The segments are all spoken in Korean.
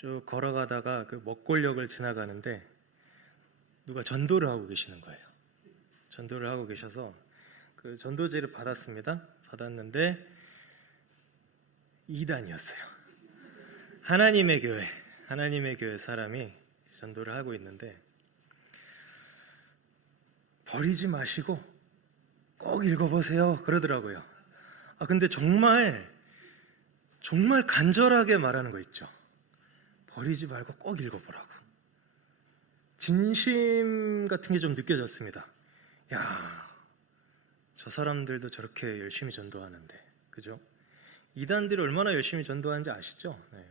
쭉 걸어가다가 그 먹골역을 지나가는데 누가 전도를 하고 계시는 거예요. 전도를 하고 계셔서 그 전도지를 받았습니다. 받았는데 이단이었어요. 하나님의 교회 사람이 전도를 하고 있는데 버리지 마시고 꼭 읽어보세요 그러더라고요. 근데 정말 간절하게 말하는 거 있죠. 버리지 말고 꼭 읽어보라고. 진심 같은 게 좀 느껴졌습니다. 야, 저 사람들도 저렇게 열심히 전도하는데, 그죠? 이단들이 얼마나 열심히 전도하는지 아시죠? 네,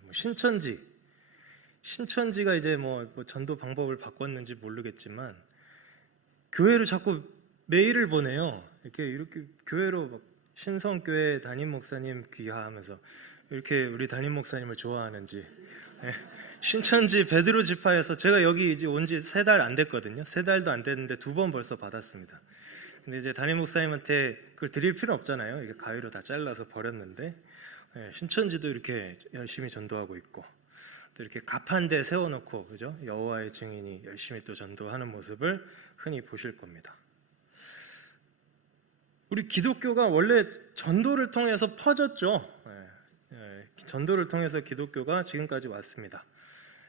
신천지가 이제 뭐 전도 방법을 바꿨는지 모르겠지만 교회로 자꾸 메일을 보내요. 이렇게 교회로 막 신성교회 담임 목사님 귀하하면서 이렇게 우리 담임 목사님을 좋아하는지. 네. 신천지 베드로 지파에서 제가 여기 이제 온 지 3달 안 됐거든요. 3달도 안 됐는데 2번 벌써 받았습니다. 근데 이제 담임 목사님한테 그걸 드릴 필요 없잖아요. 이게 가위로 다 잘라서 버렸는데 신천지도 이렇게 열심히 전도하고 있고 또 이렇게 갑한데 세워놓고, 그죠? 여호와의 증인이 열심히 또 전도하는 모습을 흔히 보실 겁니다. 우리 기독교가 원래 전도를 통해서 퍼졌죠. 전도를 통해서 기독교가 지금까지 왔습니다.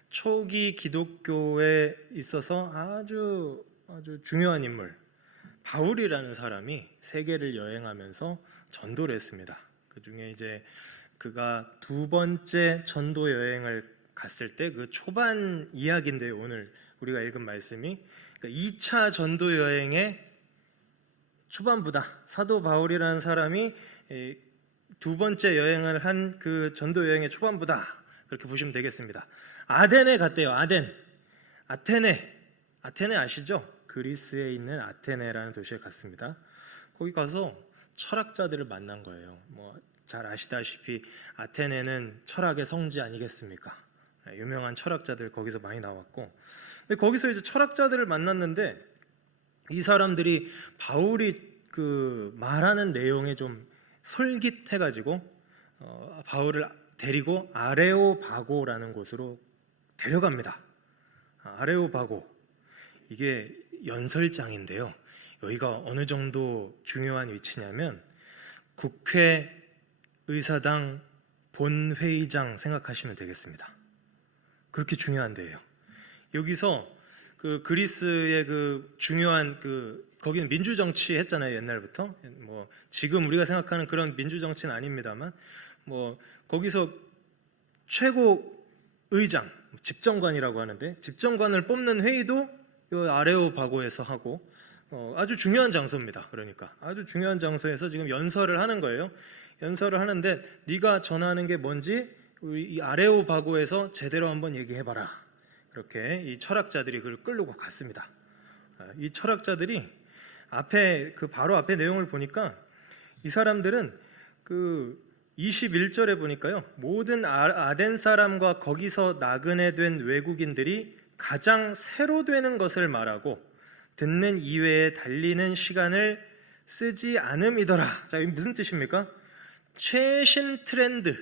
초기 기독교에 있어서 아주 중요한 인물 바울이라는 사람이 세계를 여행하면서 전도를 했습니다. 그 중에 이제 그가 2번째 전도 여행을 갔을 때 그 초반 이야기인데요. 오늘 우리가 읽은 말씀이 2차 전도 여행의 초반부다. 사도 바울이라는 사람이 2번째 여행을 한 그 전도 여행의 초반부다. 그렇게 보시면 되겠습니다. 아덴에 갔대요. 아테네 아시죠? 그리스에 있는 아테네라는 도시에 갔습니다. 거기 가서 철학자들을 만난 거예요. 잘 아시다시피 아테네는 철학의 성지 아니겠습니까? 유명한 철학자들 거기서 많이 나왔고, 근데 거기서 이제 철학자들을 만났는데 이 사람들이 바울이 그 말하는 내용에 좀 솔깃해가지고 바울을 데리고 아레오바고라는 곳으로 데려갑니다. 아레오바고, 이게 연설장인데요. 여기가 어느 정도 중요한 위치냐면 국회의사당 본회의장 생각하시면 되겠습니다. 그렇게 중요한 데예요. 여기서 그 그리스의 그 중요한 거기는 민주정치 했잖아요. 옛날부터. 지금 우리가 생각하는 그런 민주정치는 아닙니다만 거기서 최고 의장, 집정관이라고 하는데 집정관을 뽑는 회의도 이 아레오바고에서 하고 아주 중요한 장소입니다. 그러니까 아주 중요한 장소에서 지금 연설을 하는 거예요. 연설을 하는데 네가 전하는 게 뭔지 우리 이 아레오바고에서 제대로 한번 얘기해봐라. 그렇게 이 철학자들이 그걸 끌고 갔습니다. 이 철학자들이 바로 앞에 내용을 보니까 이 사람들은 21절에 보니까요, 모든 아덴 사람과 거기서 나그네 된 외국인들이 가장 새로 되는 것을 말하고 듣는 이외에 달리는 시간을 쓰지 않음이더라. 자, 이게 무슨 뜻입니까? 최신 트렌드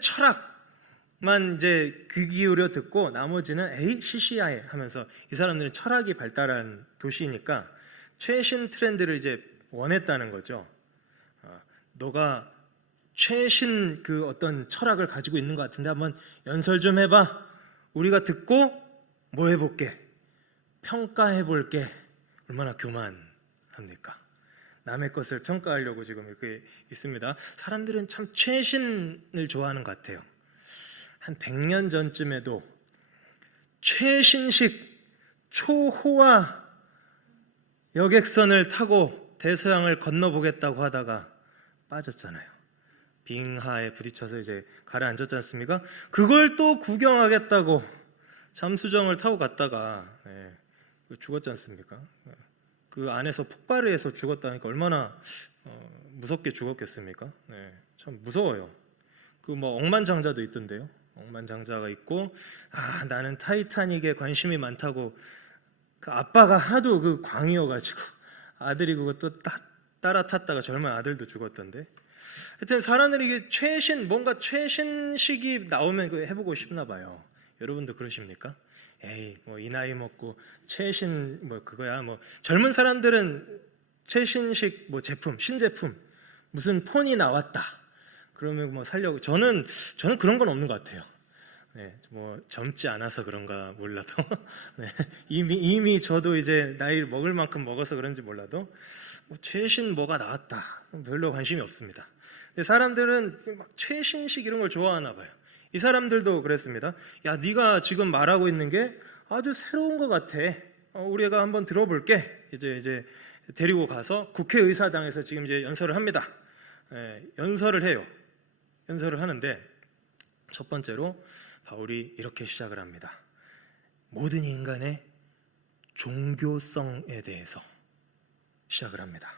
철학만 이제 귀 기울여 듣고 나머지는 에이 시시하에 하면서, 이 사람들은 철학이 발달한 도시니까 최신 트렌드를 이제 원했다는 거죠. 너가 최신 그 어떤 철학을 가지고 있는 것 같은데 한번 연설 좀 해봐. 우리가 듣고 뭐 해볼게? 평가해볼게. 얼마나 교만합니까? 남의 것을 평가하려고 지금 이렇게 있습니다. 사람들은 참 최신을 좋아하는 것 같아요. 한 100년 전쯤에도 최신식 초호화 여객선을 타고 대서양을 건너보겠다고 하다가 빠졌잖아요. 빙하에 부딪혀서 이제 가라앉았지 않습니까? 그걸 또 구경하겠다고 잠수정을 타고 갔다가 죽었지 않습니까? 그 안에서 폭발을 해서 죽었다니까 얼마나 무섭게 죽었겠습니까? 참 무서워요. 억만장자도 있던데요. 억만장자가 있고, 나는 타이타닉에 관심이 많다고 그 아빠가 하도 그 광이어가지고 아들이 그것도 따라 탔다가 젊은 아들도 죽었던데, 하여튼 사람들이 이게 뭔가 최신식이 나오면 그거 해보고 싶나 봐요. 여러분도 그러십니까? 에이, 뭐 이 나이 먹고 최신 뭐 그거야. 뭐 젊은 사람들은 최신식 뭐 제품, 신제품, 무슨 폰이 나왔다. 그러면 뭐 살려고. 저는 그런 건 없는 것 같아요. 네, 뭐 젊지 않아서 그런가 몰라도 네, 이미 저도 이제 나이를 먹을 만큼 먹어서 그런지 몰라도 뭐 최신 뭐가 나왔다 별로 관심이 없습니다. 근데 사람들은 막 최신식 이런 걸 좋아하나 봐요. 이 사람들도 그랬습니다. 야, 네가 지금 말하고 있는 게 아주 새로운 것 같아. 우리가 한번 들어볼게. 이제 데리고 가서 국회의사당에서 지금 이제 연설을 합니다. 연설을 해요. 연설을 하는데 첫 번째로 바울이 이렇게 시작을 합니다. 모든 인간의 종교성에 대해서 시작을 합니다.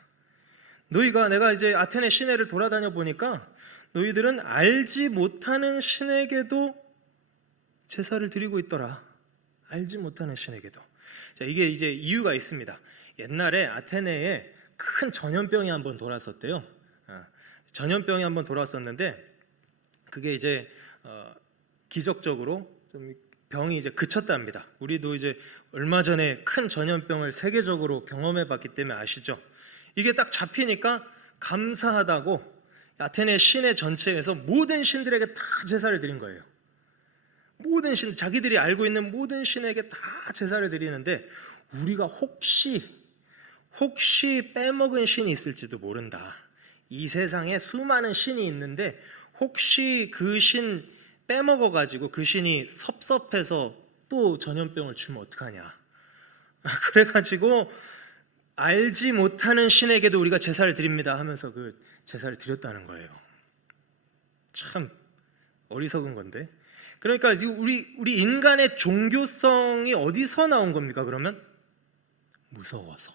내가 이제 아테네 시내를 돌아다녀 보니까 너희들은 알지 못하는 신에게도 제사를 드리고 있더라. 알지 못하는 신에게도. 자, 이게 이제 이유가 있습니다. 옛날에 아테네에 큰 전염병이 한번 돌았었대요. 전염병이 한번 돌았었는데 그게 이제 기적적으로 좀 병이 이제 그쳤답니다. 우리도 이제 얼마 전에 큰 전염병을 세계적으로 경험해 봤기 때문에 아시죠? 이게 딱 잡히니까 감사하다고 아테네 시내 전체에서 모든 신들에게 다 제사를 드린 거예요. 모든 신, 자기들이 알고 있는 모든 신에게 다 제사를 드리는데 우리가 혹시 빼먹은 신이 있을지도 모른다. 이 세상에 수많은 신이 있는데 혹시 그 신 빼먹어가지고 그 신이 섭섭해서 또 전염병을 주면 어떡하냐. 그래가지고 알지 못하는 신에게도 우리가 제사를 드립니다 하면서 그 제사를 드렸다는 거예요. 참 어리석은 건데. 그러니까 우리 인간의 종교성이 어디서 나온 겁니까? 그러면 무서워서,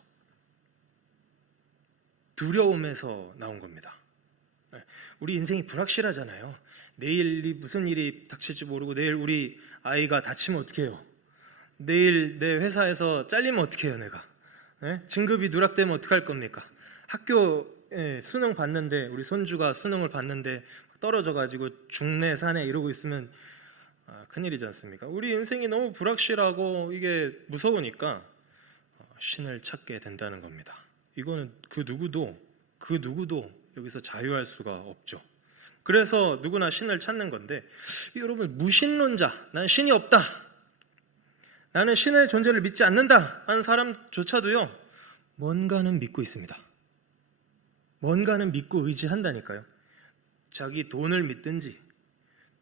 두려움에서 나온 겁니다. 우리 인생이 불확실하잖아요. 내일 무슨 일이 닥칠지 모르고 내일 우리 아이가 다치면 어떡해요? 내일 내 회사에서 잘리면 어떡해요 내가? 진급이 누락되면 어떡할 겁니까? 학교 수능 봤는데 우리 손주가 수능을 봤는데 떨어져가지고 중내 산에 이러고 있으면 큰일이지 않습니까? 우리 인생이 너무 불확실하고 이게 무서우니까 신을 찾게 된다는 겁니다. 이거는 그 누구도 여기서 자유할 수가 없죠. 그래서 누구나 신을 찾는 건데 여러분, 무신론자, 난 신이 없다, 나는 신의 존재를 믿지 않는다 하는 사람조차도요 뭔가는 믿고 있습니다. 뭔가는 믿고 의지한다니까요. 자기 돈을 믿든지,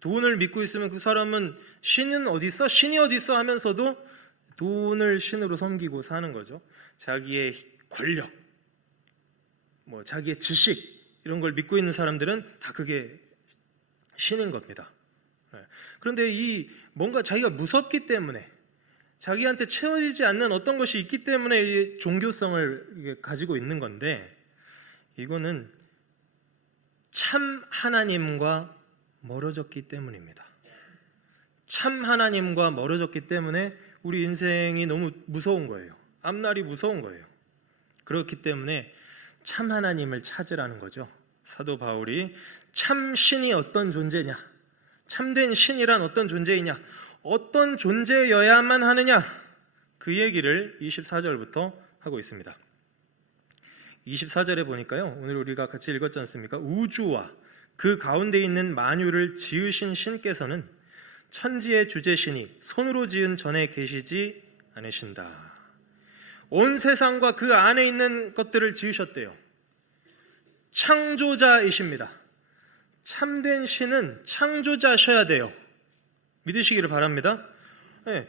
돈을 믿고 있으면 그 사람은 신은 어디 있어? 신이 어디 있어? 하면서도 돈을 신으로 섬기고 사는 거죠. 자기의 권력, 뭐 자기의 지식 이런 걸 믿고 있는 사람들은 다 그게 신인 겁니다. 그런데 이 뭔가 자기가 무섭기 때문에, 자기한테 채워지지 않는 어떤 것이 있기 때문에 이 종교성을 가지고 있는 건데, 이거는 참 하나님과 멀어졌기 때문입니다. 참 하나님과 멀어졌기 때문에 우리 인생이 너무 무서운 거예요. 앞날이 무서운 거예요. 그렇기 때문에 참 하나님을 찾으라는 거죠. 사도 바울이 참 신이 어떤 존재냐, 참된 신이란 어떤 존재이냐, 어떤 존재여야만 하느냐, 그 얘기를 24절부터 하고 있습니다. 24절에 보니까요, 오늘 우리가 같이 읽었지 않습니까? 우주와 그 가운데 있는 만유를 지으신 신께서는 천지의 주제신이 손으로 지은 전에 계시지 않으신다. 온 세상과 그 안에 있는 것들을 지으셨대요. 창조자이십니다. 참된 신은 창조자셔야 돼요. 믿으시기를 바랍니다. 네,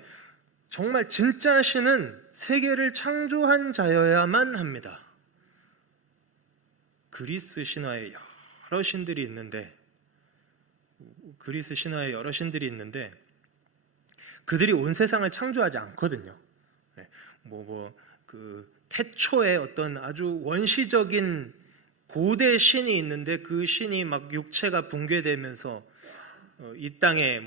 정말 진짜 신은 세계를 창조한 자여야만 합니다. 그리스 신화에 여러 신들이 있는데 그들이 온 세상을 창조하지 않거든요. 그 태초에 어떤 아주 원시적인 고대 신이 있는데 그 신이 막 육체가 붕괴되면서 이 땅에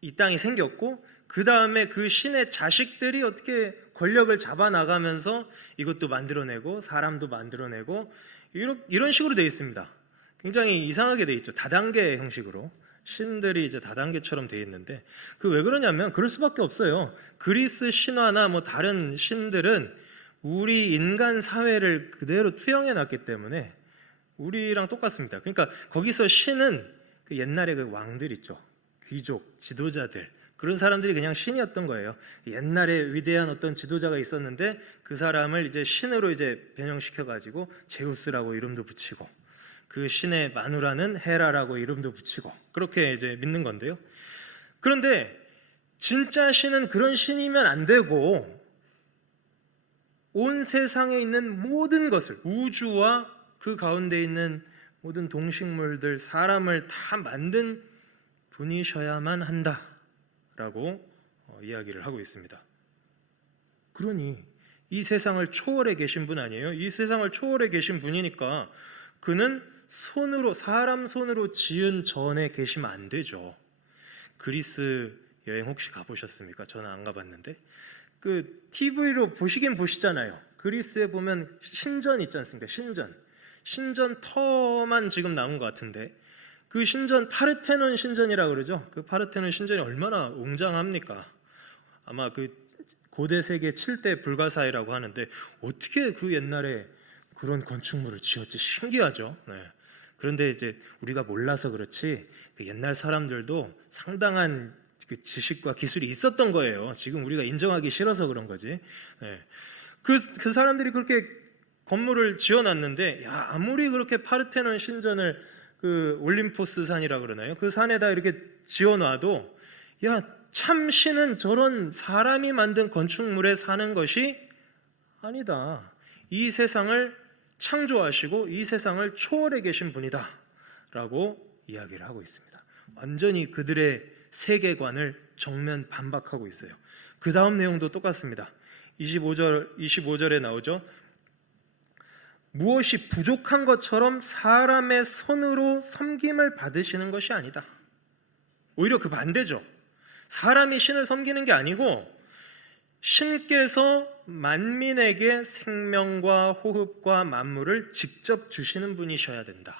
이 땅이 생겼고, 그 다음에 그 신의 자식들이 어떻게 권력을 잡아나가면서 이것도 만들어내고 사람도 만들어내고 이런 식으로 되어 있습니다. 굉장히 이상하게 되어 있죠. 다단계 형식으로 신들이 이제 다단계처럼 되어 있는데 그 왜 그러냐면 그럴 수밖에 없어요. 그리스 신화나 뭐 다른 신들은 우리 인간 사회를 그대로 투영해 놨기 때문에 우리랑 똑같습니다. 그러니까 거기서 신은 그 옛날에 그 왕들 있죠. 귀족, 지도자들 그런 사람들이 그냥 신이었던 거예요. 옛날에 위대한 어떤 지도자가 있었는데 그 사람을 이제 신으로 이제 변형시켜 가지고 제우스라고 이름도 붙이고 그 신의 마누라는 헤라라고 이름도 붙이고 그렇게 이제 믿는 건데요. 그런데 진짜 신은 그런 신이면 안 되고 온 세상에 있는 모든 것을 우주와 그 가운데 있는 모든 동식물들, 사람을 다 만든 분이셔야만 한다라고 이야기를 하고 있습니다. 그러니 이 세상을 초월해 계신 분 아니에요? 이 세상을 초월해 계신 분이니까 그는 사람 손으로 지은 전에 계시면 안 되죠. 그리스 여행 혹시 가보셨습니까? 저는 안 가봤는데 그 TV로 보시긴 보시잖아요. 그리스에 보면 신전 있지 않습니까? 신전 터만 지금 남은 것 같은데 그 신전 파르테논 신전이라고 그러죠. 그 파르테논 신전이 얼마나 웅장합니까? 아마 그 고대 세계 7대 불가사의라고 하는데 어떻게 그 옛날에 그런 건축물을 지었지 신기하죠. 네. 그런데 이제 우리가 몰라서 그렇지 그 옛날 사람들도 상당한 그 지식과 기술이 있었던 거예요. 지금 우리가 인정하기 싫어서 그런 거지. 네. 그 사람들이 그렇게 건물을 지어놨는데 야, 아무리 그렇게 파르테논 신전을 그 올림포스 산이라 그러나요? 그 산에다 이렇게 지어놔도 야, 참 신은 저런 사람이 만든 건축물에 사는 것이 아니다. 이 세상을 창조하시고 이 세상을 초월해 계신 분이다 라고 이야기를 하고 있습니다. 완전히 그들의 세계관을 정면 반박하고 있어요. 그 다음 내용도 똑같습니다. 25절에 나오죠. 무엇이 부족한 것처럼 사람의 손으로 섬김을 받으시는 것이 아니다. 오히려 그 반대죠. 사람이 신을 섬기는 게 아니고 신께서 만민에게 생명과 호흡과 만물을 직접 주시는 분이셔야 된다.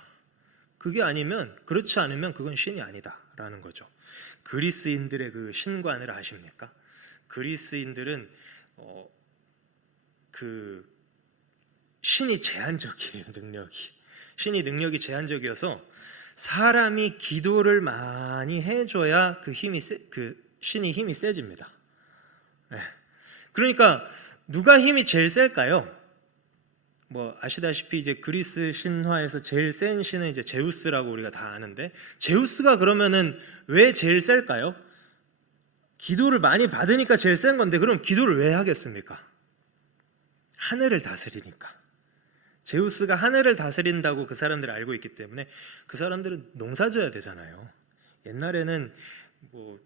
그렇지 않으면 그건 신이 아니다라는 거죠. 그리스인들의 그 신관을 아십니까? 그리스인들은 그 신이 제한적이에요. 능력이 제한적이어서 사람이 기도를 많이 해줘야 그 신이 힘이 세집니다. 네. 그러니까 누가 힘이 제일 셀까요? 뭐 아시다시피 이제 그리스 신화에서 제일 센 신은 이제 제우스라고 우리가 다 아는데 제우스가 그러면은 왜 제일 셀까요? 기도를 많이 받으니까 제일 센 건데 그럼 기도를 왜 하겠습니까? 하늘을 다스리니까. 제우스가 하늘을 다스린다고 그 사람들이 알고 있기 때문에 그 사람들은 농사져야 되잖아요. 옛날에는 뭐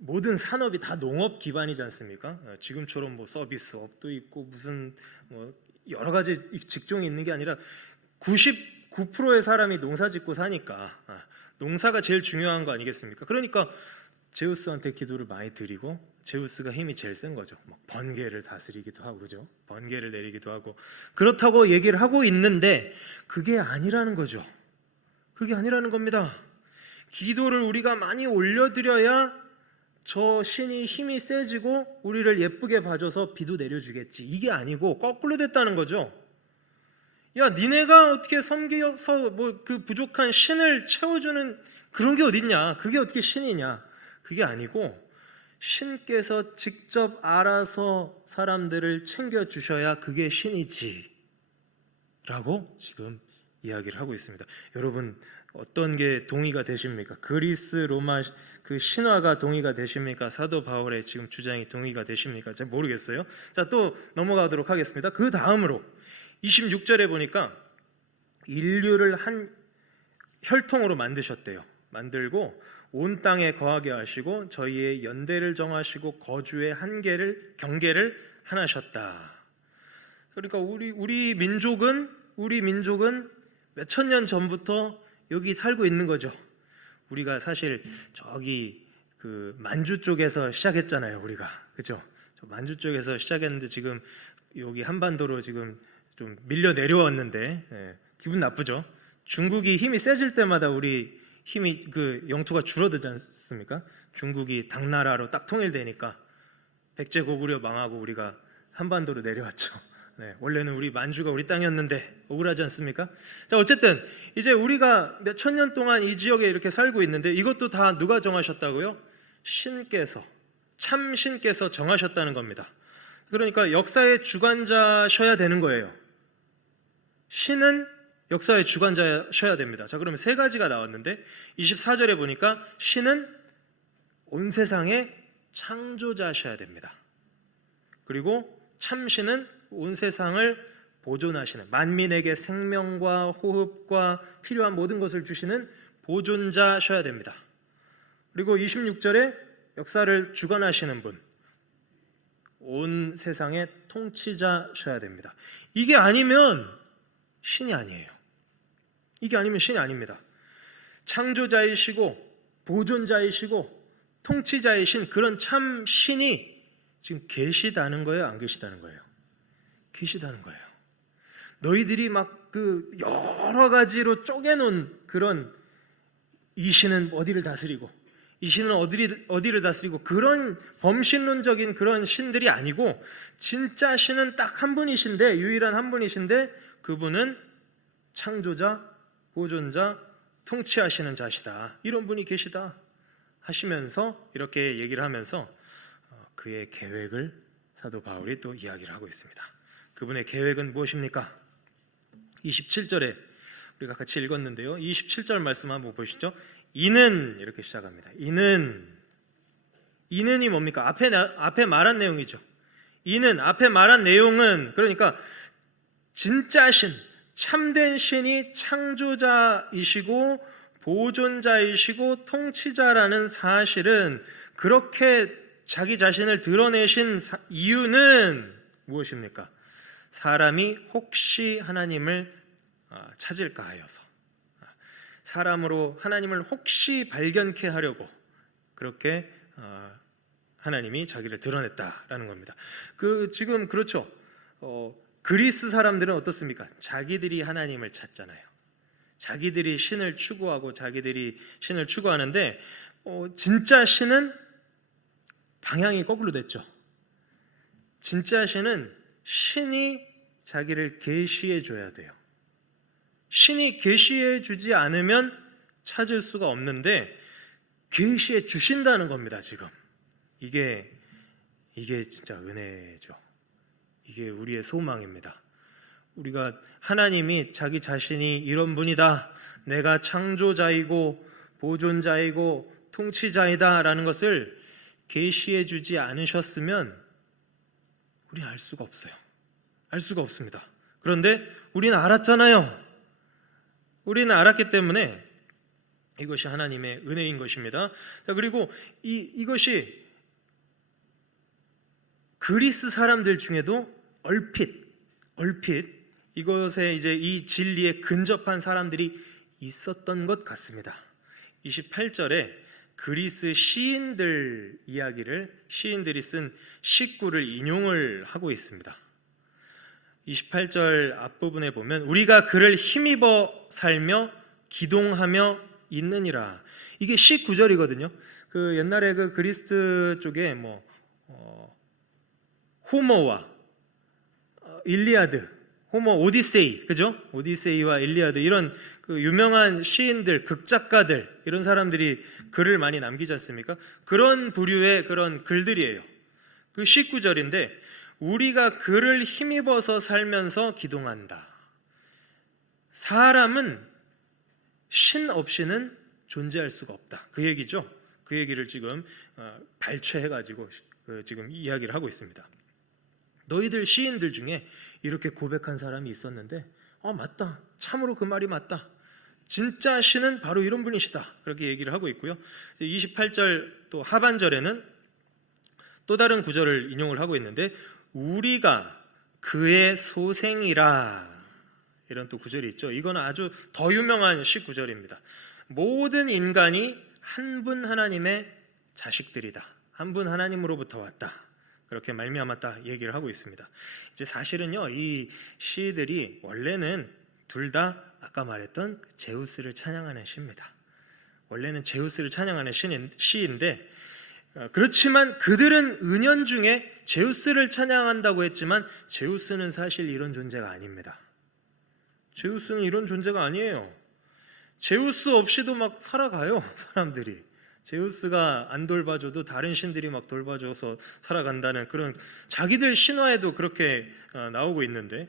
모든 산업이 다 농업 기반이지 않습니까? 지금처럼 뭐 서비스업도 있고 무슨 뭐 여러 가지 직종이 있는 게 아니라 99%의 사람이 농사 짓고 사니까 농사가 제일 중요한 거 아니겠습니까? 그러니까 제우스한테 기도를 많이 드리고 제우스가 힘이 제일 센 거죠. 막 번개를 다스리기도 하고 그죠? 번개를 내리기도 하고 그렇다고 얘기를 하고 있는데 그게 아니라는 거죠. 그게 아니라는 겁니다. 기도를 우리가 많이 올려드려야 저 신이 힘이 세지고 우리를 예쁘게 봐줘서 비도 내려주겠지. 이게 아니고 거꾸로 됐다는 거죠. 야, 니네가 어떻게 섬겨서 뭐 그 부족한 신을 채워주는 그런 게 어딨냐? 그게 어떻게 신이냐? 그게 아니고 신께서 직접 알아서 사람들을 챙겨주셔야 그게 신이지 라고 지금 이야기를 하고 있습니다. 여러분 어떤 게 동의가 되십니까? 그리스 로마 그 신화가 동의가 되십니까? 사도 바울의 지금 주장이 동의가 되십니까? 잘 모르겠어요. 자, 또 넘어가도록 하겠습니다. 그 다음으로 26절에 보니까 인류를 한 혈통으로 만드셨대요. 만들고 온 땅에 거하게 하시고 저희의 연대를 정하시고 거주의 경계를 하나셨다. 그러니까 우리 민족은 몇천 년 전부터 여기 살고 있는 거죠. 우리가 사실 저기 그 만주 쪽에서 시작했잖아요. 우리가 그죠? 저 만주 쪽에서 시작했는데 지금 여기 한반도로 지금 좀 밀려 내려왔는데 기분 나쁘죠. 중국이 힘이 세질 때마다 우리 힘이 그 영토가 줄어들지 않습니까? 중국이 당나라로 딱 통일되니까 백제 고구려 망하고 우리가 한반도로 내려왔죠. 네, 원래는 우리 만주가 우리 땅이었는데 억울하지 않습니까? 자, 어쨌든 이제 우리가 몇 천 년 동안 이 지역에 이렇게 살고 있는데 이것도 다 누가 정하셨다고요? 신께서, 참 신께서 정하셨다는 겁니다. 그러니까 역사의 주관자셔야 되는 거예요. 신은 역사의 주관자셔야 됩니다. 자, 그러면 세 가지가 나왔는데 24절에 보니까 신은 온 세상의 창조자셔야 됩니다. 그리고 참신은 온 세상을 보존하시는, 만민에게 생명과 호흡과 필요한 모든 것을 주시는 보존자셔야 됩니다. 그리고 26절에 역사를 주관하시는 분, 온 세상의 통치자셔야 됩니다. 이게 아니면 신이 아니에요. 이게 아니면 신이 아닙니다. 창조자이시고 보존자이시고 통치자이신 그런 참 신이 지금 계시다는 거예요, 안 계시다는 거예요? 계시다는 거예요. 너희들이 막 그 여러 가지로 쪼개놓은 그런, 이 신은 어디를 다스리고 이 신은 어디를 다스리고 그런 범신론적인 그런 신들이 아니고 진짜 신은 딱 한 분이신데, 유일한 한 분이신데 그분은 창조자, 보존자, 통치하시는 자시다. 이런 분이 계시다 하시면서 이렇게 얘기를 하면서 그의 계획을 사도 바울이 또 이야기를 하고 있습니다. 그분의 계획은 무엇입니까? 27절에 우리가 같이 읽었는데요. 27절 말씀 한번 보시죠. 이는 이렇게 시작합니다. 이는이 뭡니까? 앞에 말한 내용이죠. 이는 앞에 말한 내용은 그러니까 진짜 신, 참된 신이 창조자이시고 보존자이시고 통치자라는 사실은 그렇게 자기 자신을 드러내신 이유는 무엇입니까? 사람이 혹시 하나님을 찾을까 하여서, 사람으로 하나님을 혹시 발견케 하려고 그렇게 하나님이 자기를 드러냈다라는 겁니다. 지금 그렇죠. 그리스 사람들은 어떻습니까? 자기들이 하나님을 찾잖아요. 자기들이 신을 추구하고 자기들이 신을 추구하는데 진짜 신은 방향이 거꾸로 됐죠. 진짜 신이 자기를 계시해 줘야 돼요. 신이 계시해 주지 않으면 찾을 수가 없는데 계시해 주신다는 겁니다. 지금 이게 진짜 은혜죠. 이게 우리의 소망입니다. 우리가 하나님이 자기 자신이 이런 분이다, 내가 창조자이고 보존자이고 통치자이다 라는 것을 계시해 주지 않으셨으면 우리는 알 수가 없어요. 알 수가 없습니다. 그런데 우리는 알았잖아요. 우리는 알았기 때문에 이것이 하나님의 은혜인 것입니다. 자, 그리고 이것이 그리스 사람들 중에도 얼핏 이것에 이제 이 진리에 근접한 사람들이 있었던 것 같습니다. 28절에 그리스 시인들 이야기를, 시인들이 쓴 시구를 인용을 하고 있습니다. 28절 앞부분에 보면 우리가 그를 힘입어 살며 기동하며 있느니라. 이게 19절이거든요. 그 옛날에 그 그리스 쪽에 호모와 일리아드, 호모 오디세이, 그죠? 오디세이와 일리아드, 이런 그 유명한 시인들, 극작가들, 이런 사람들이 글을 많이 남기지 않습니까? 그런 부류의 그런 글들이에요. 그 19절인데 우리가 그를 힘입어서 살면서 기동한다. 사람은 신 없이는 존재할 수가 없다. 그 얘기죠. 그 얘기를 지금 발췌해가지고 지금 이야기를 하고 있습니다. 너희들 시인들 중에 이렇게 고백한 사람이 있었는데 맞다. 참으로 그 말이 맞다. 진짜 신은 바로 이런 분이시다. 그렇게 얘기를 하고 있고요. 28절 또 하반절에는 또 다른 구절을 인용을 하고 있는데 우리가 그의 소생이라, 이런 또 구절이 있죠. 이건 아주 더 유명한 시구절입니다. 모든 인간이 한 분 하나님의 자식들이다. 한 분 하나님으로부터 왔다. 그렇게 말미암았다 얘기를 하고 있습니다. 이제 사실은요, 이 시들이 원래는 둘 다 아까 말했던 제우스를 찬양하는 시입니다. 원래는 제우스를 찬양하는 시인데 그렇지만 그들은 은연중에 제우스를 찬양한다고 했지만 제우스는 사실 이런 존재가 아닙니다. 제우스는 이런 존재가 아니에요. 제우스 없이도 막 살아가요, 사람들이. 제우스가 안 돌봐줘도 다른 신들이 막 돌봐줘서 살아간다는 그런 자기들 신화에도 그렇게 나오고 있는데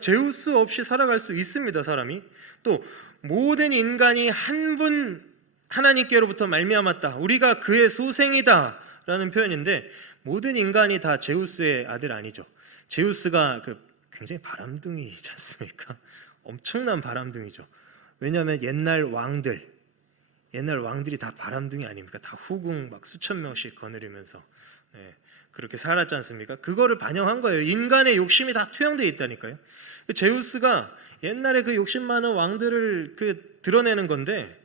제우스 없이 살아갈 수 있습니다, 사람이. 또 모든 인간이 한 분 하나님께로부터 말미암았다, 우리가 그의 소생이다 라는 표현인데 모든 인간이 다 제우스의 아들 아니죠. 제우스가 굉장히 바람둥이지 않습니까? 엄청난 바람둥이죠. 왜냐하면 옛날 왕들이 다 바람둥이 아닙니까? 다 후궁 막 수천 명씩 거느리면서 그렇게 살았지 않습니까? 그거를 반영한 거예요. 인간의 욕심이 다 투영되어 있다니까요. 제우스가 옛날에 그 욕심 많은 왕들을 드러내는 건데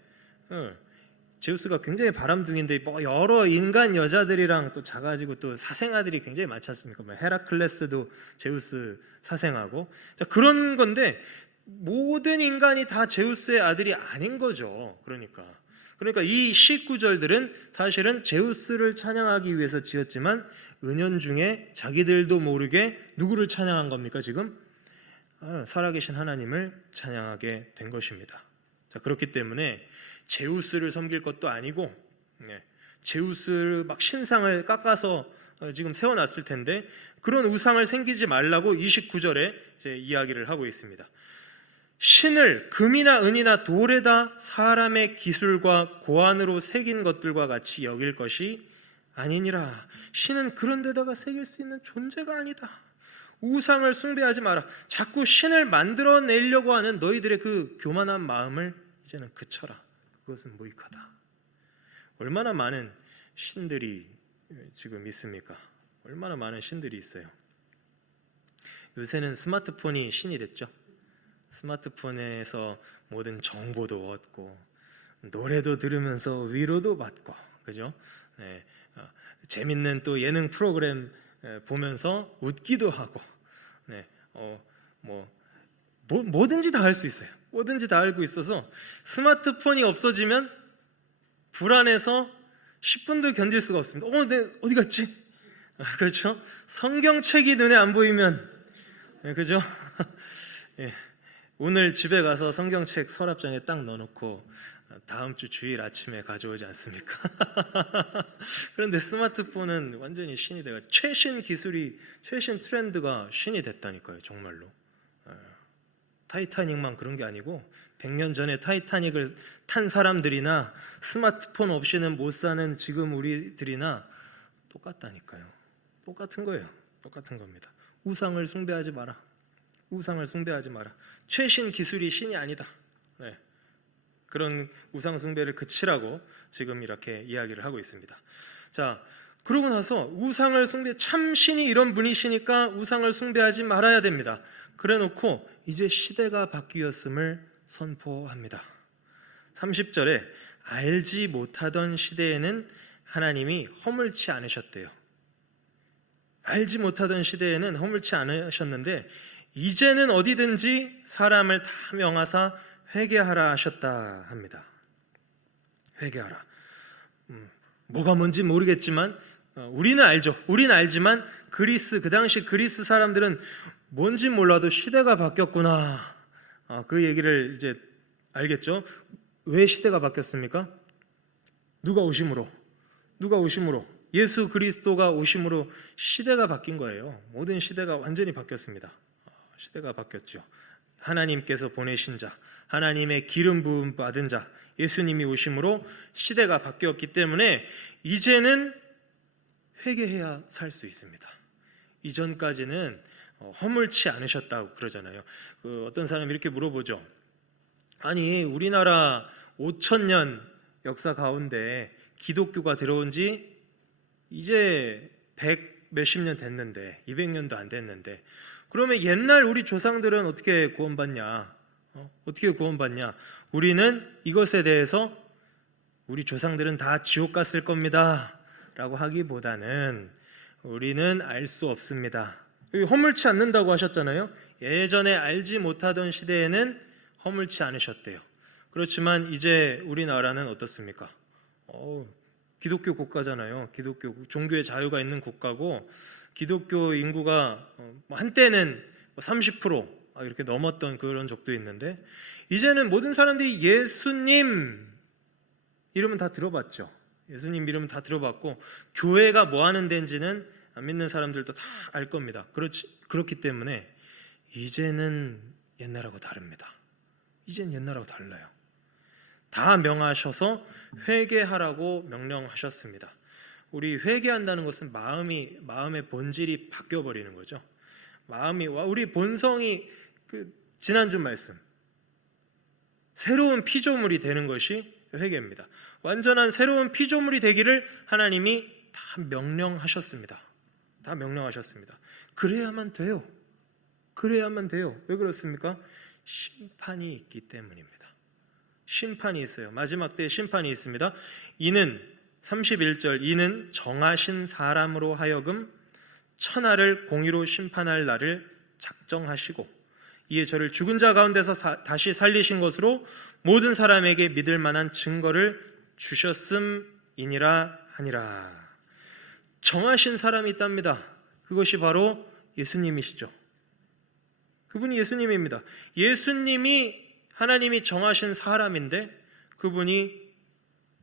제우스가 굉장히 바람둥이인데 뭐 여러 인간 여자들이랑 또 자가지고 또 사생아들이 굉장히 많지 않습니까? 뭐 헤라클레스도 제우스 사생하고 그런 건데 모든 인간이 다 제우스의 아들이 아닌 거죠. 그러니까 이 시 구절들은 사실은 제우스를 찬양하기 위해서 지었지만 은연중에 자기들도 모르게 누구를 찬양한 겁니까? 지금 살아계신 하나님을 찬양하게 된 것입니다. 자, 그렇기 때문에 제우스를 섬길 것도 아니고 제우스 막 신상을 깎아서 지금 세워놨을 텐데 그런 우상을 생기지 말라고 29절에 이제 이야기를 하고 있습니다. 신을 금이나 은이나 돌에다 사람의 기술과 고안으로 새긴 것들과 같이 여길 것이 아니니라. 신은 그런 데다가 새길 수 있는 존재가 아니다. 우상을 숭배하지 마라. 자꾸 신을 만들어내려고 하는 너희들의 그 교만한 마음을 이제는 그쳐라. 그것은 무익하다. 얼마나 많은 신들이 지금 있습니까? 얼마나 많은 신들이 있어요. 요새는 스마트폰이 신이 됐죠. 스마트폰에서 모든 정보도 얻고 노래도 들으면서 위로도 받고, 그죠? 재밌는 또 예능 프로그램 보면서 웃기도 하고, 뭐든지 다 할 수 있어요. 뭐든지 다 알고 있어서 스마트폰이 없어지면 불안해서 10분도 견딜 수가 없습니다. 내 어디 갔지? 그렇죠? 성경책이 눈에 안 보이면, 그죠? 오늘 집에 가서 성경책 서랍장에 딱 넣어놓고 다음 주 주일 아침에 가져오지 않습니까? 그런데 스마트폰은 완전히 신이 돼가지고 최신 기술이, 최신 트렌드가 신이 됐다니까요. 정말로. 타이타닉만 그런 게 아니고 100년 전에 타이타닉을 탄 사람들이나 스마트폰 없이는 못 사는 지금 우리들이나 똑같다니까요. 똑같은 거예요. 똑같은 겁니다. 우상을 숭배하지 마라. 우상을 숭배하지 마라. 최신 기술이 신이 아니다. 그런 우상 숭배를 그치라고 지금 이렇게 이야기를 하고 있습니다. 자, 그러고 나서 우상을 참 신이 이런 분이시니까 우상을 숭배하지 말아야 됩니다. 그래놓고 이제 시대가 바뀌었음을 선포합니다. 30절에 알지 못하던 시대에는 하나님이 허물치 않으셨대요. 알지 못하던 시대에는 허물치 않으셨는데 이제는 어디든지 사람을 다 명하사 회개하라 하셨다 합니다. 회개하라. 뭐가 뭔지 모르겠지만 우리는 알죠. 우리는 알지만 그 당시 그리스 사람들은 뭔지 몰라도 시대가 바뀌었구나. 그 얘기를 이제 알겠죠. 왜 시대가 바뀌었습니까? 누가 오심으로 예수 그리스도가 오심으로 시대가 바뀐 거예요. 모든 시대가 완전히 바뀌었습니다. 시대가 바뀌었죠. 하나님께서 보내신 자, 하나님의 기름 부음 받은 자 예수님이 오심으로 시대가 바뀌었기 때문에 이제는 회개해야 살 수 있습니다. 이전까지는 허물치 않으셨다고 그러잖아요. 어떤 사람이 이렇게 물어보죠. 아니, 우리나라 5,000년 역사 가운데 기독교가 들어온 지 이제 100 몇십 년 됐는데 200년도 안 됐는데 그러면 옛날 우리 조상들은 어떻게 구원받냐? 어떻게 구원받냐? 우리는 이것에 대해서 우리 조상들은 다 지옥 갔을 겁니다 라고 하기보다는 우리는 알 수 없습니다. 여기 허물치 않는다고 하셨잖아요. 예전에 알지 못하던 시대에는 허물지 않으셨대요. 그렇지만 이제 우리나라는 어떻습니까? 기독교 국가잖아요. 기독교 종교의 자유가 있는 국가고, 기독교 인구가 한때는 30% 이렇게 넘었던 그런 적도 있는데, 이제는 모든 사람들이 예수님 이름은 다 들어봤죠. 예수님 이름은 다 들어봤고, 교회가 뭐 하는 데인지는 믿는 사람들도 다 알 겁니다. 그렇기 때문에 이제는 옛날하고 다릅니다. 이제는 옛날하고 달라요. 다 명하셔서 회개하라고 명령하셨습니다. 우리 회개한다는 것은 마음의 본질이 바뀌어 버리는 거죠. 우리 본성이 지난주 말씀, 새로운 피조물이 되는 것이 회개입니다. 완전한 새로운 피조물이 되기를 하나님이 다 명령하셨습니다. 다 명령하셨습니다. 그래야만 돼요. 왜 그렇습니까? 심판이 있기 때문입니다. 심판이 있어요. 마지막 때에 심판이 있습니다. 이는 31절, 이는 정하신 사람으로 하여금 천하를 공의로 심판할 날을 작정하시고 이에 저를 죽은 자 가운데서 다시 살리신 것으로 모든 사람에게 믿을 만한 증거를 주셨음이니라 하니라. 정하신 사람이 있답니다. 그것이 바로 예수님이시죠. 그분이 예수님입니다. 예수님이 하나님이 정하신 사람인데, 그분이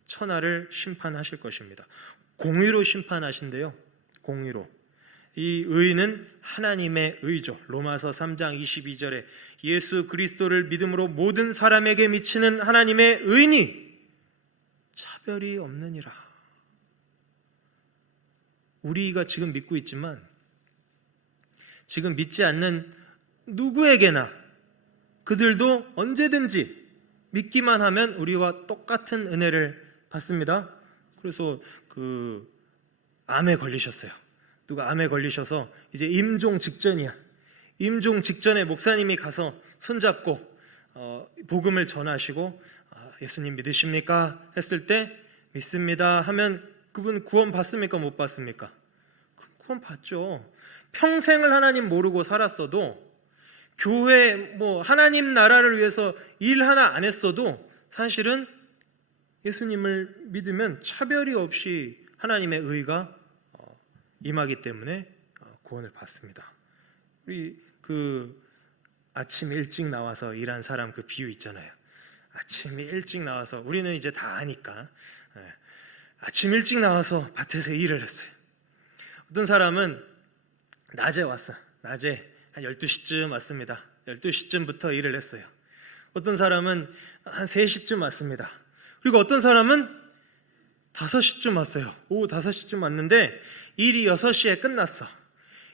천하를 심판하실 것입니다. 공의로 심판하신대요. 공의로. 이 의는 하나님의 의죠. 로마서 3장 22절에 예수 그리스도를 믿음으로 모든 사람에게 미치는 하나님의 의니 차별이 없느니라. 우리가 지금 믿고 있지만 지금 믿지 않는 누구에게나 그들도 언제든지 믿기만 하면 우리와 똑같은 은혜를 받습니다. 그래서 암에 걸리셨어요. 누가 암에 걸리셔서 이제 임종 직전이야. 임종 직전에 목사님이 가서 손잡고 복음을 전하시고 예수님 믿으십니까? 했을 때 믿습니다 하면 그분 구원 받습니까? 못 받습니까? 구원 받죠. 평생을 하나님 모르고 살았어도, 교회 하나님 나라를 위해서 일 하나 안 했어도 사실은 예수님을 믿으면 차별이 없이 하나님의 의가 임하기 때문에 구원을 받습니다. 우리 아침 일찍 나와서 일한 사람 그 비유 있잖아요. 아침 일찍 나와서, 우리는 이제 다 아니까 아침 일찍 나와서 밭에서 일을 했어요. 어떤 사람은 낮에 왔어. 낮에 한 12시쯤 왔습니다. 12시쯤부터 일을 했어요. 어떤 사람은 한 3시쯤 왔습니다. 그리고 어떤 사람은 5시쯤 왔어요. 오후 5시쯤 왔는데 일이 6시에 끝났어.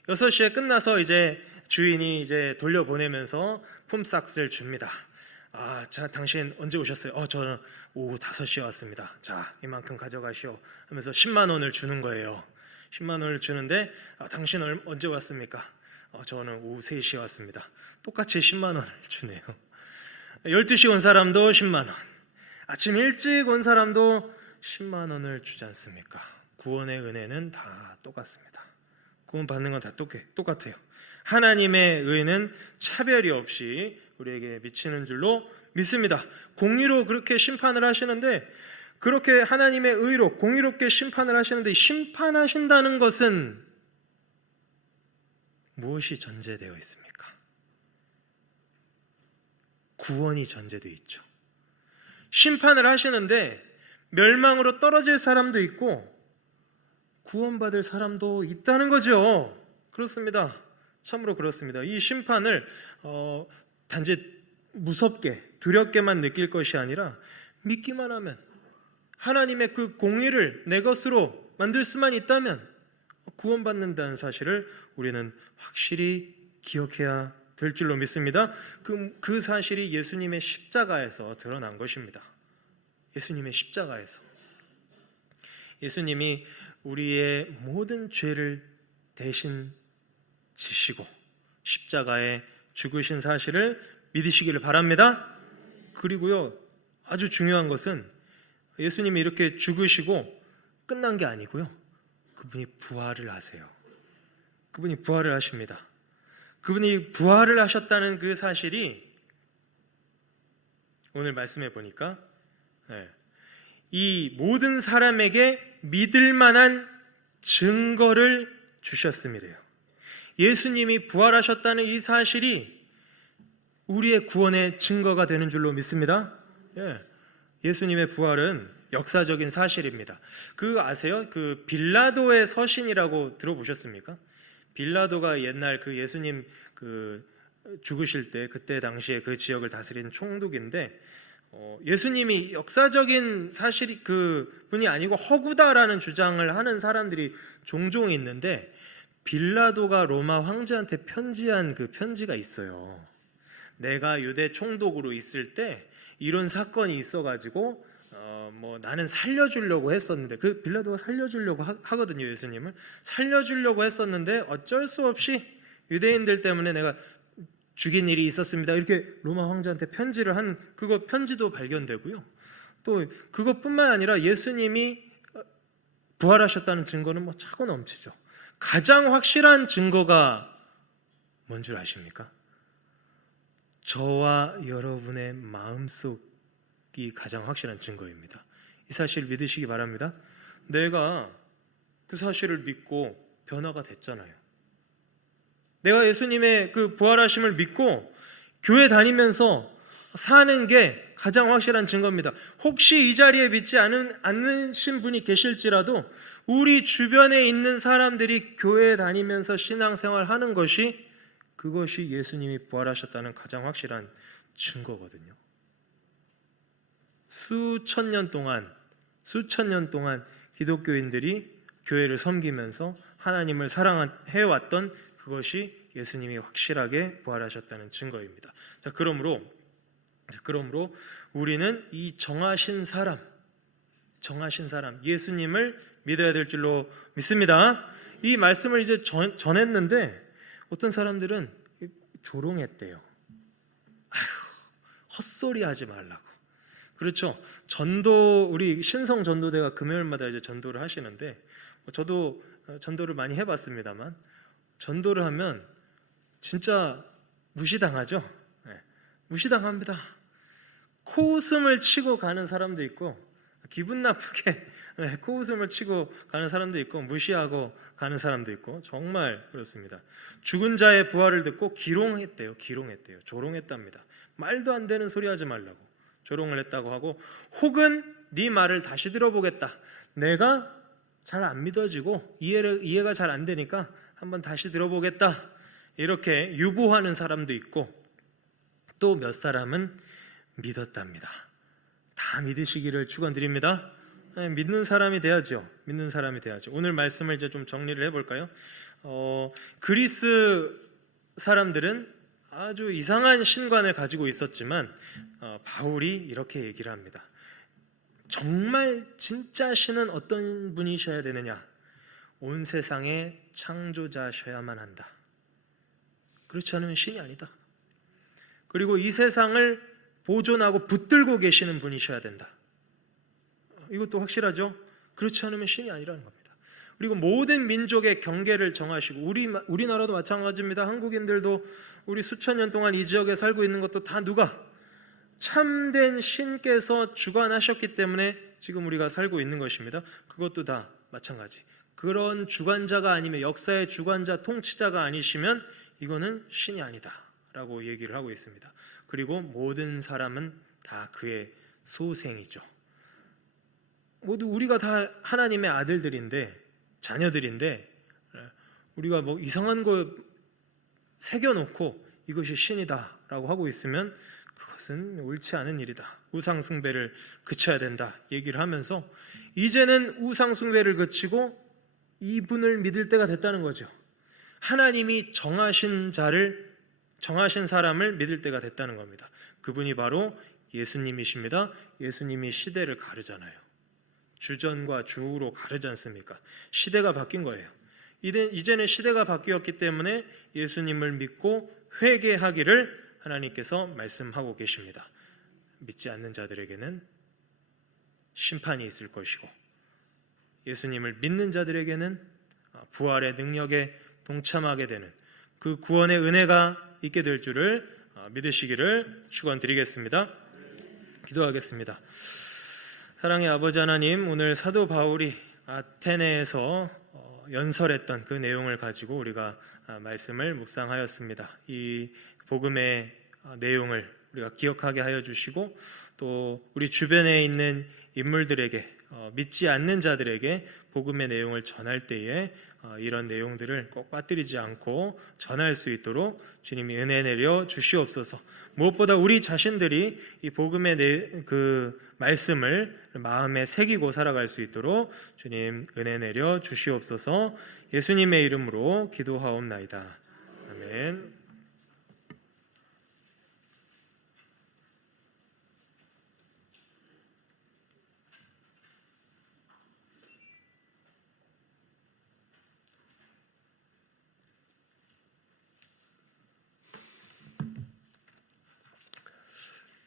6시에 끝나서 이제 주인이 이제 돌려보내면서 품삯을 줍니다. 자, 당신 언제 오셨어요? 저는 오후 5시에 왔습니다. 자, 이만큼 가져가시오 하면서 10만 원을 주는 거예요. 10만 원을 주는데 당신 언제 왔습니까? 저는 오후 3시에 왔습니다. 똑같이 10만 원을 주네요. 12시 온 사람도 10만 원, 아침 일찍 온 사람도 10만 원을 주지 않습니까? 구원의 은혜는 다 똑같습니다. 구원 받는 건 다 똑같아요. 하나님의 의는 차별이 없이 우리에게 미치는 줄로 믿습니다. 공의로 그렇게 심판을 하시는데, 그렇게 하나님의 의로 공의롭게 심판을 하시는데, 심판하신다는 것은 무엇이 전제되어 있습니까? 구원이 전제되어 있죠. 심판을 하시는데 멸망으로 떨어질 사람도 있고 구원받을 사람도 있다는 거죠. 그렇습니다. 참으로 그렇습니다. 이 심판을 단지 무섭게 두렵게만 느낄 것이 아니라 믿기만 하면, 하나님의 그 공의를 내 것으로 만들 수만 있다면 구원받는다는 사실을 우리는 확실히 기억해야 될 줄로 믿습니다. 그 사실이 예수님의 십자가에서 드러난 것입니다. 예수님의 십자가에서 예수님이 우리의 모든 죄를 대신 지시고 십자가에 죽으신 사실을 믿으시기를 바랍니다. 그리고요, 아주 중요한 것은 예수님이 이렇게 죽으시고 끝난 게 아니고요, 그분이 부활을 하세요. 그분이 부활을 하십니다. 그분이 부활을 하셨다는 그 사실이 오늘 말씀해 보니까 이 모든 사람에게 믿을 만한 증거를 주셨음이래요. 예수님이 부활하셨다는 이 사실이 우리의 구원의 증거가 되는 줄로 믿습니다. 예수님의 부활은 역사적인 사실입니다. 그거 아세요? 그 빌라도의 서신이라고 들어보셨습니까? 빌라도가 옛날 그 예수님 그 죽으실 때 그때 당시에 그 지역을 다스린 총독인데 예수님이 역사적인 사실이 그 분이 아니고 허구다라는 주장을 하는 사람들이 종종 있는데 빌라도가 로마 황제한테 편지한 그 편지가 있어요. 내가 유대 총독으로 있을 때 이런 사건이 있어가지고 나는 살려주려고 했었는데 그 빌라도가 살려주려고 하거든요. 예수님을 살려주려고 했었는데 어쩔 수 없이 유대인들 때문에 내가 죽인 일이 있었습니다. 이렇게 로마 황제한테 편지를 한 그거 편지도 발견되고요. 또 그것뿐만 아니라 예수님이 부활하셨다는 증거는 차고 넘치죠. 가장 확실한 증거가 뭔 줄 아십니까? 저와 여러분의 마음속이 가장 확실한 증거입니다. 이 사실을 믿으시기 바랍니다. 내가 그 사실을 믿고 변화가 됐잖아요. 내가 예수님의 그 부활하심을 믿고 교회 다니면서 사는 게 가장 확실한 증거입니다. 혹시 이 자리에 믿지 않으신 분이 계실지라도 우리 주변에 있는 사람들이 교회 다니면서 신앙생활하는 것이 그것이 예수님이 부활하셨다는 가장 확실한 증거거든요. 수천 년 동안 기독교인들이 교회를 섬기면서 하나님을 사랑해왔던 그것이 예수님이 확실하게 부활하셨다는 증거입니다. 자, 그러므로 우리는 이 정하신 사람 예수님을 믿어야 될 줄로 믿습니다. 이 말씀을 이제 전했는데 어떤 사람들은 조롱했대요. 헛소리 하지 말라고. 그렇죠. 전도 우리 신성 전도대가 금요일마다 이제 전도를 하시는데 저도 전도를 많이 해봤습니다만 전도를 하면 진짜 무시당하죠. 무시당합니다. 코웃음을 치고 가는 사람도 있고 기분 나쁘게 코웃음을 치고 가는 사람도 있고 무시하고 가는 사람도 있고 정말 그렇습니다. 죽은 자의 부활을 듣고 기롱했대요. 조롱했답니다. 말도 안 되는 소리 하지 말라고 조롱을 했다고 하고 혹은 네 말을 다시 들어보겠다. 내가 잘 안 믿어지고 이해가 잘 안 되니까 한번 다시 들어보겠다. 이렇게 유보하는 사람도 있고 또 몇 사람은 믿었답니다. 다 믿으시기를 축원드립니다. 믿는 사람이 돼야죠. 오늘 말씀을 이제 좀 정리를 해볼까요? 그리스 사람들은 아주 이상한 신관을 가지고 있었지만 바울이 이렇게 얘기를 합니다. 정말 진짜 신은 어떤 분이셔야 되느냐? 온 세상의 창조자셔야만 한다. 그렇지 않으면 신이 아니다. 그리고 이 세상을 보존하고 붙들고 계시는 분이셔야 된다. 이것도 확실하죠? 그렇지 않으면 신이 아니라는 겁니다. 그리고 모든 민족의 경계를 정하시고 우리나라도 마찬가지입니다. 한국인들도 우리 수천 년 동안 이 지역에 살고 있는 것도 다 누가? 참된 신께서 주관하셨기 때문에 지금 우리가 살고 있는 것입니다. 그것도 다 마찬가지. 그런 주관자가 아니면 역사의 주관자, 통치자가 아니시면 이거는 신이 아니다 라고 얘기를 하고 있습니다. 그리고 모든 사람은 다 그의 소생이죠. 모두 우리가 다 하나님의 자녀들인데 우리가 이상한 거 새겨놓고 이것이 신이다 라고 하고 있으면 그것은 옳지 않은 일이다. 우상 숭배를 그쳐야 된다 얘기를 하면서 이제는 우상 숭배를 그치고 이분을 믿을 때가 됐다는 거죠. 하나님이 정하신 사람을 믿을 때가 됐다는 겁니다. 그분이 바로 예수님이십니다. 예수님이 시대를 가르잖아요. 주전과 주후로 가르지 않습니까? 시대가 바뀐 거예요. 이제는 시대가 바뀌었기 때문에 예수님을 믿고 회개하기를 하나님께서 말씀하고 계십니다. 믿지 않는 자들에게는 심판이 있을 것이고 예수님을 믿는 자들에게는 부활의 능력에 동참하게 되는 그 구원의 은혜가 있게 될 줄을 믿으시기를 축원드리겠습니다. 기도하겠습니다. 사랑의 아버지 하나님, 오늘 사도 바울이 아테네에서 연설했던 그 내용을 가지고 우리가 말씀을 묵상하였습니다. 이 복음의 내용을 우리가 기억하게 하여 주시고, 또 우리 주변에 있는 인물들에게, 믿지 않는 자들에게 복음의 내용을 전할 때에 이런 내용들을 꼭 빠뜨리지 않고 전할 수 있도록 주님이 은혜 내려 주시옵소서. 무엇보다 우리 자신들이 이 복음의 그 말씀을 마음에 새기고 살아갈 수 있도록 주님 은혜 내려 주시옵소서. 예수님의 이름으로 기도하옵나이다. 아멘.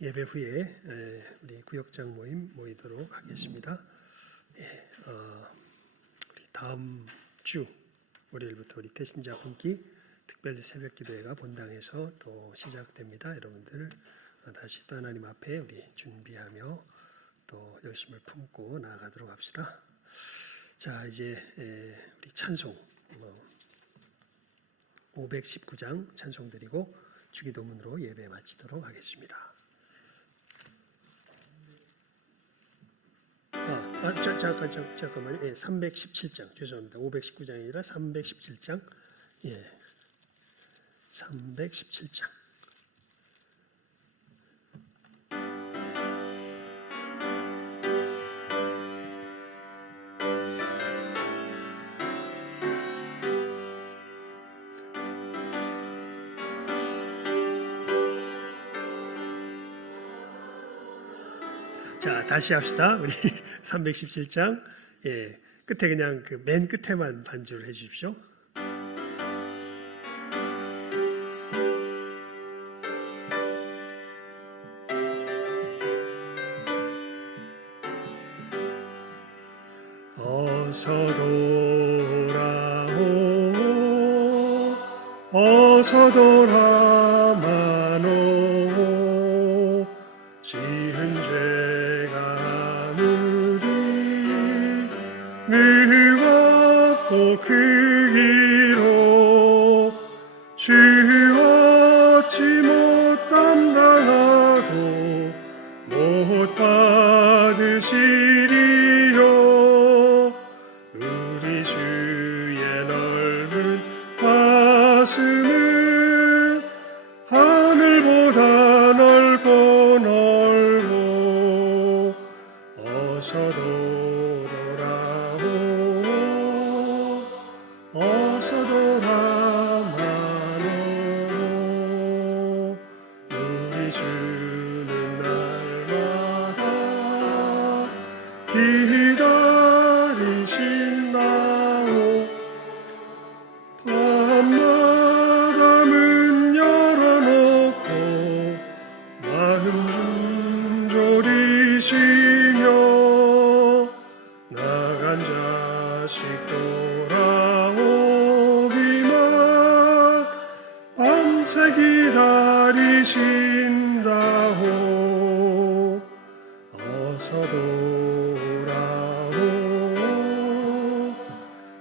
예배 후에 우리 구역장 모임 모이도록 하겠습니다. 우리 다음 주 월요일부터 우리 태신자 분기 특별히 새벽 기도회가 본당에서 또 시작됩니다. 여러분들 다시 또 하나님 앞에 우리 준비하며 또 열심을 품고 나아가도록 합시다. 자, 이제 우리 찬송 519장 찬송 드리고 주기도문으로 예배 마치도록 하겠습니다. 잠깐만요. 317장 죄송합니다. 519장이 아니라 317장. 317장. 자, 다시 합시다. 우리 317장. 끝에 그냥 그 맨 끝에만 반주를 해 주십시오. 어서 돌아오, 어서 돌아마노, 지은 죄가 아무리 늙었고 크기로 지었지 못 담당하고 못 받으시리요. 우리 주의 넓은 가슴은 하늘보다 넓고 넓어. 어서 돌아오, 어서 돌아마노. 우리 주는 날마다 기다리신다오. 밤마다 문 열어놓고 마음 준졸이시며 나간 자식 돌아오기만 밤새 기다리신다오. 어서 돌아오,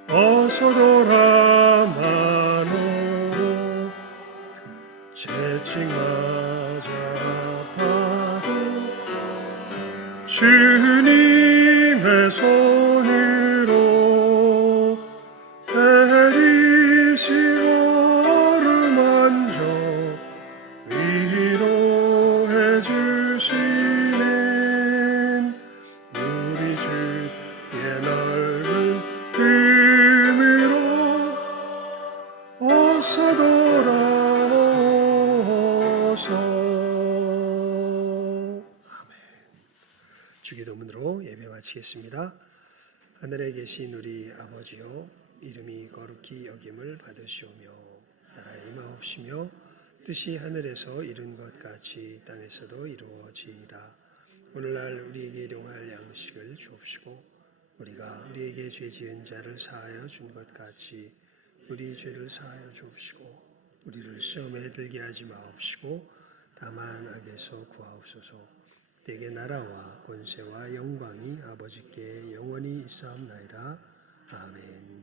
어서 돌아마노. 채찍맞아 아파도 주님의 손으로 내리시고 어루만져 위로해 주시는 우리 주의 넓은 품으로 어서 돌아오소. 주기도문으로 예배 마치겠습니다. 하늘에 계신 우리 아버지요, 이름이 거룩히 여김을 받으시오며 나라의 임하옵시며 뜻이 하늘에서 이룬 것 같이 땅에서도 이루어지이다. 오늘날 우리에게 일용할 양식을 주옵시고 우리가 우리에게 죄 지은 자를 사하여 준 것 같이 우리 죄를 사하여 주옵시고 우리를 시험에 들게 하지 마옵시고 다만 악에서 구하옵소서. 내게 나라와 권세와 영광이 아버지께 영원히 있사옵나이다. 아멘.